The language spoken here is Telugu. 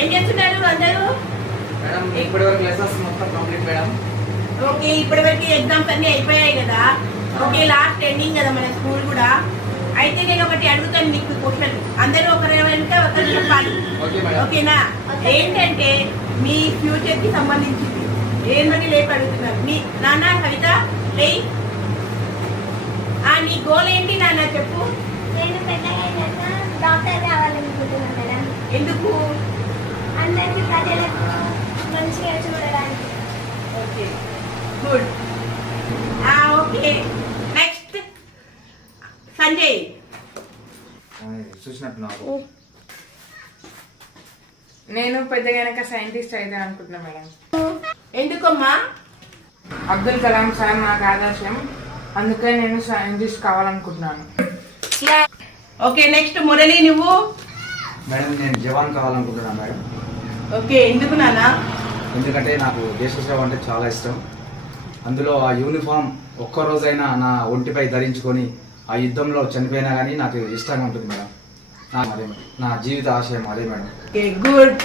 ఏం చేస్తున్నారు అందరూ? మేడం ఇప్పటివరకు లెసన్స్ మొత్తం కంప్లీట్ మేడం. ఓకే, ఇప్పటివరకు ఎగ్జామ్స్ అన్ని అయిపోయాయి కదా. ఓకే, లాస్ట్ ఎండింగ్ కదా మన స్కూల్ కూడా. అయితే నేను ఒకటి అడుగుతాను మీకు క్వశ్చన్, అందరూ ఒకరి వెంట ఒకరు చెప్పాలి. ఓకేనా? ఏంటంటే మీ ఫ్యూచర్ కి సంబంధించింది ఏంటని లేపు అడుగుతున్నారు. మీ నాన్న కవిత లే, నీ గోల్ ఏంటి నాన్న చెప్పు. నేను పెద్దగా డాక్టర్ కావాలనుకుంటున్నాను మేడం. ఎందుకు? అందరికి ప్రజలకు మంచిగా చూడడానికి. Okay, good. Okay, next Sanjay. చూసినట్టు నాకు నేను పెద్దగా సైంటిస్ట్ అయితే అనుకుంటున్నా మేడం. ఎందుకమ్మా? అబ్దుల్ కలాం సార్ నాకు ఆదర్శం, అందుకే నేను సైంటిస్ట్ కావాలనుకుంటున్నాను. ఓకే, నెక్స్ట్ మురళి నువ్వు? మేడం నేను జవాన్ కావాలనుకుంటున్నాను మేడం. ఓకే, ఎందుకు నాన్న? ఎందుకంటే నాకు దేశ సేవ అంటే చాలా ఇష్టం. అందులో ఆ యూనిఫామ్ ఒక్కరోజైనా నా ఒంటిపై ధరించుకొని ఆ యుద్ధంలో చనిపోయినా కానీ నాకు ఇష్టంగా ఉంటుంది మేడం. నా జీవిత ఆశయం అదే మేడం. Okay, good.